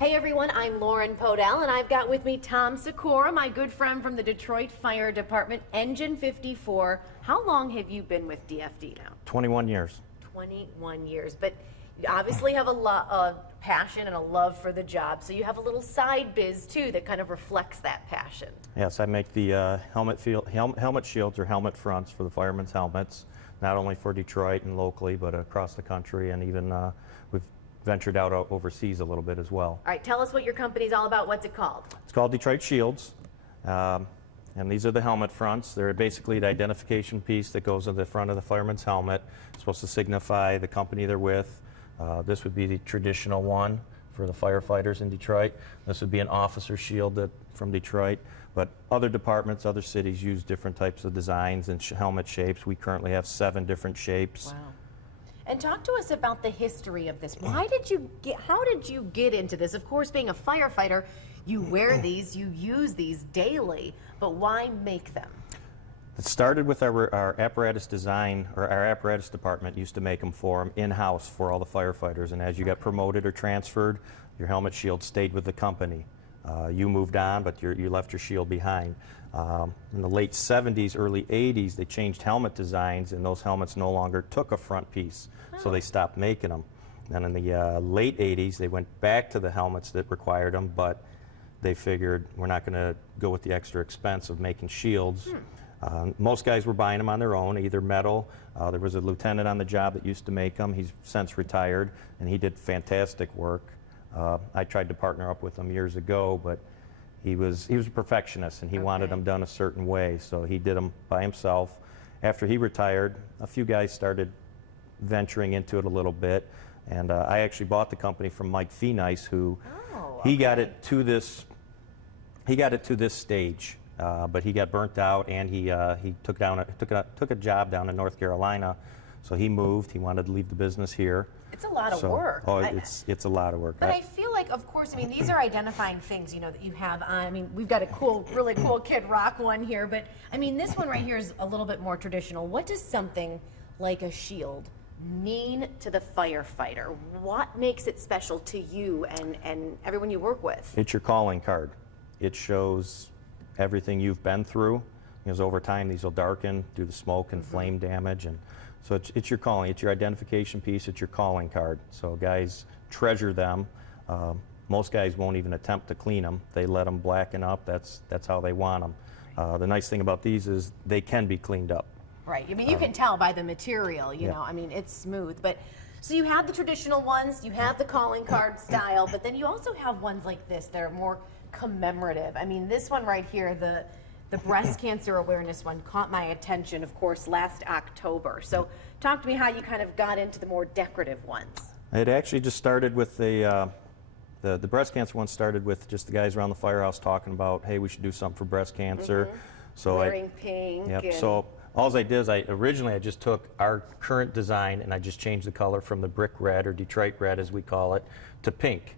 Hey everyone, I'm Lauren Podell, and I've got with me Tom Sikora, my good friend from the Detroit Fire Department, Engine 54. How long have you been with DFD now? 21 years. 21 years, but you obviously have a lot of passion and a love for the job, so you have a little side biz too that kind of reflects that passion. Yes, I make the helmet shields or helmet fronts for the firemen's helmets, not only for Detroit and locally, but across the country, and even we've ventured out overseas a little bit as well. All right, tell us what your company's all about. What's it called? It's called Detroit Shields, and these are the helmet fronts. They're basically the identification piece that goes on the front of the fireman's helmet. It's supposed to signify the company they're with. This would be the traditional one for the firefighters in Detroit. This would be an officer shield from Detroit, but other departments, other cities use different types of designs and helmet shapes. We currently have 7 different shapes. Wow. And talk to us about the history of this. How did you get into this? Of course, being a firefighter, you wear these, you use these daily, but why make them? It started with our apparatus design, or our apparatus department used to make them for them in-house for all the firefighters, and as you got promoted or transferred, your helmet shield stayed with the company. You moved on, but you left your shield behind. In the late 70s, early 80s, they changed helmet designs, and those helmets no longer took a front piece, so they stopped making them. And in the late 80s, they went back to the helmets that required them, but they figured we're not going to go with the extra expense of making shields. Most guys were buying them on their own, either metal. There was a lieutenant on the job that used to make them. He's since retired, and he did fantastic work. I tried to partner up with him years ago, but he was a perfectionist, and he wanted them done a certain way, so he did them by himself. After he retired, a few guys started venturing into it a little bit, and I actually bought the company from Mike Feenice, who he got it to this stage, but he got burnt out, and he took a job down in North Carolina, so he moved. He wanted to leave the business here. It's a lot of work. Oh, it's a lot of work. But I feel like, of course, I mean, these are identifying things, you know, that you have on. I mean, we've got a really cool Kid Rock one here, but I mean, this one right here is a little bit more traditional. What does something like a shield mean to the firefighter? What makes it special to you and everyone you work with? It's your calling card. It shows everything you've been through, because over time these will darken due to smoke and flame damage, and so it's your calling, it's your identification piece, it's your calling card. So guys treasure them. Most guys won't even attempt to clean them. They let them blacken up. That's how they want them. The nice thing about these is they can be cleaned up. Right. I mean, you can tell by the material, you know. I mean, it's smooth. But so you have the traditional ones, you have the calling card style, but then you also have ones like this that are more commemorative. I mean, this one right here, the breast cancer awareness one, caught my attention, of course, last October. So talk to me how you kind of got into the more decorative ones. It actually just started with the breast cancer one started with just the guys around the firehouse talking about, hey, we should do something for breast cancer. So wearing pink. Yep. So all I did is originally I just took our current design and I just changed the color from the brick red, or Detroit red as we call it, to pink.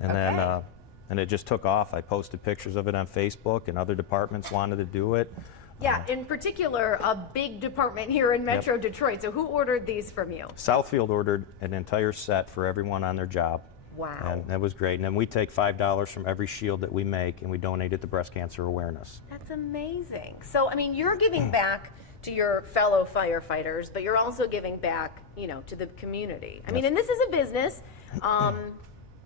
And then and it just took off. I posted pictures of it on Facebook, and other departments wanted to do it. Yeah, in particular, a big department here in Metro Detroit. So who ordered these from you? Southfield ordered an entire set for everyone on their job. Wow. And that was great. And then we take $5 from every shield that we make, and we donate it to breast cancer awareness. That's amazing. So, I mean, you're giving back to your fellow firefighters, but you're also giving back, you know, to the community. I mean, and this is a business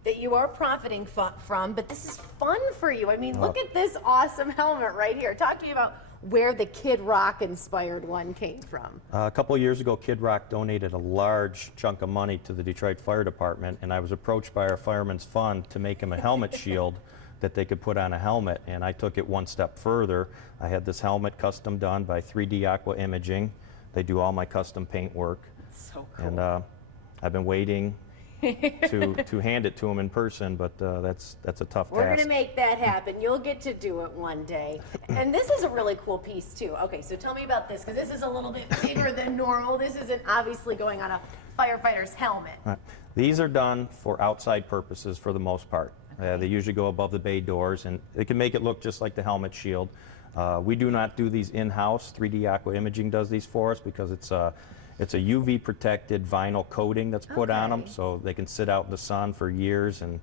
that you are profiting from, but this is fun for you. I mean, look at this awesome helmet right here. Talk to me about where the Kid Rock inspired one came from. A couple of years ago, Kid Rock donated a large chunk of money to the Detroit Fire Department, and I was approached by our Fireman's Fund to make him a helmet shield that they could put on a helmet, and I took it one step further. I had this helmet custom done by 3D Aqua Imaging. They do all my custom paint work. That's so cool. And I've been waiting to hand it to him in person, but that's a tough We're task. going to make that happen. You'll get to do it one day. And this is a really cool piece, too. Okay, so tell me about this, because this is a little bit bigger than normal. This isn't obviously going on a firefighter's helmet. These are done for outside purposes for the most part. They usually go above the bay doors, and it can make it look just like the helmet shield. We do not do these in-house. 3D Aqua Imaging does these for us because it's a UV protected vinyl coating that's put on them, so they can sit out in the sun for years and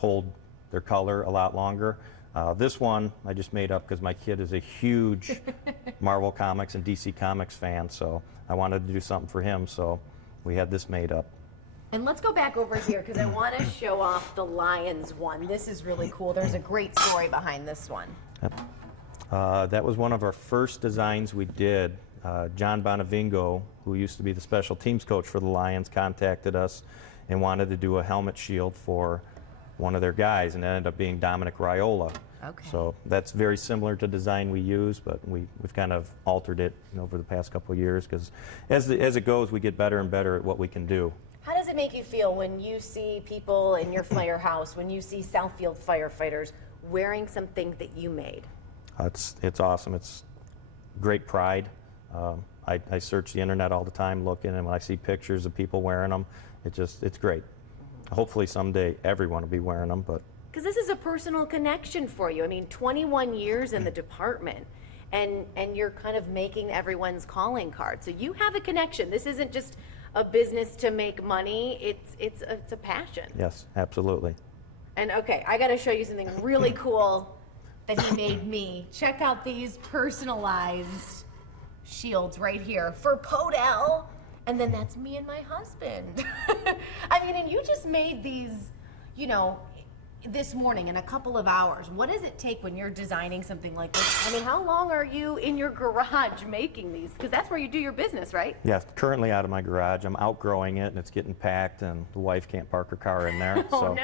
hold their color a lot longer. This one I just made up because my kid is a huge Marvel Comics and DC Comics fan, so I wanted to do something for him, so we had this made up. And let's go back over here because I want to show off the Lions one. This is really cool. There's a great story behind this one. Yep. That was one of our first designs we did. John Bonavingo, who used to be the special teams coach for the Lions, contacted us and wanted to do a helmet shield for one of their guys, and it ended up being Dominic Raiola. Okay. So that's very similar to design we use, but we've kind of altered it over the past couple of years because as it goes, we get better and better at what we can do. How does it make you feel when you see people in your firehouse, when you see Southfield firefighters wearing something that you made? It's awesome. It's great pride. I search the internet all the time looking, and when I see pictures of people wearing them, it's great. Hopefully someday everyone will be wearing them, but Because this is a personal connection for you. I mean, 21 years in the department, and you're kind of making everyone's calling card. So you have a connection. This isn't just a business to make money. It's a passion. yes, absolutely. And okay, I got to show you something really cool that he made me. Check out these personalized shields right here for Podell. And then that's me and my husband. I mean, and you just made these, this morning in a couple of hours. What does it take when you're designing something like this? I mean, how long are you in your garage making these? Because that's where you do your business, right? Yes, currently out of my garage. I'm outgrowing it, and it's getting packed, and the wife can't park her car in there. Oh,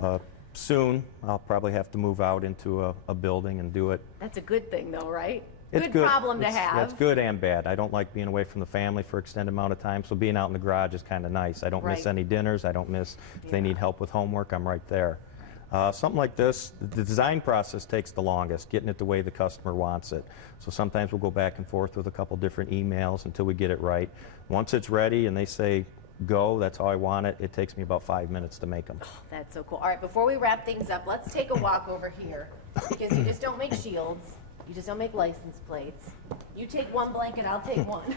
no. Soon, I'll probably have to move out into a building and do it. That's a good thing, though, right? It's Good problem to It's- have. It's good and bad. I don't like being away from the family for an extended amount of time, so being out in the garage is kind of nice. I don't miss Right. any dinners. I don't miss, if they Yeah. need help with homework, I'm right there. Something like this, the design process takes the longest, getting it the way the customer wants it. So sometimes we'll go back and forth with a couple different emails until we get it right. Once it's ready and they say, go, that's how I want it, it takes me about 5 minutes to make them. That's so cool. All right, before we wrap things up, let's take a walk over here because you just don't make shields. You just don't make license plates. You take one blanket, I'll take one.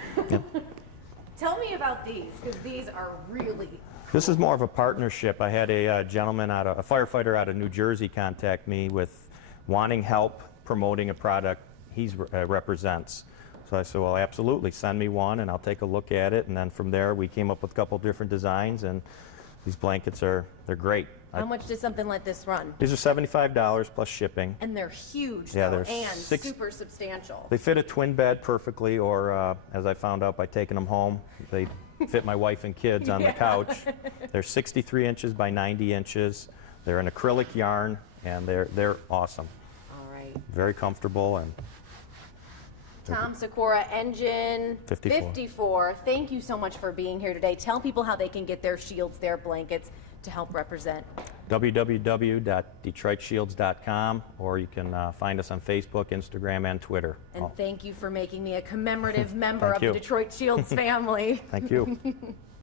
Tell me about these because these are really This is more of a partnership. I had a gentleman, a firefighter out of New Jersey contact me with wanting help promoting a product he represents. So I said, well, absolutely, send me one and I'll take a look at it. And then from there, we came up with a couple different designs, and these blankets they're great. How much does something like this run? These are $75 plus shipping. And they're huge, Yeah, though, they're and six- super substantial. They fit a twin bed perfectly, or as I found out by taking them home, they fit my wife and kids on the couch. They're 63 inches by 90 inches. They're an acrylic yarn, and they're awesome. All right. Very comfortable, and Tom Sikora, Engine 54. 54. Thank you so much for being here today. Tell people how they can get their shields, their blankets to help represent. www.detroitshields.com, or you can find us on Facebook, Instagram, and Twitter. And thank you for making me a commemorative member Thank of you. the Detroit Shields family. Thank you.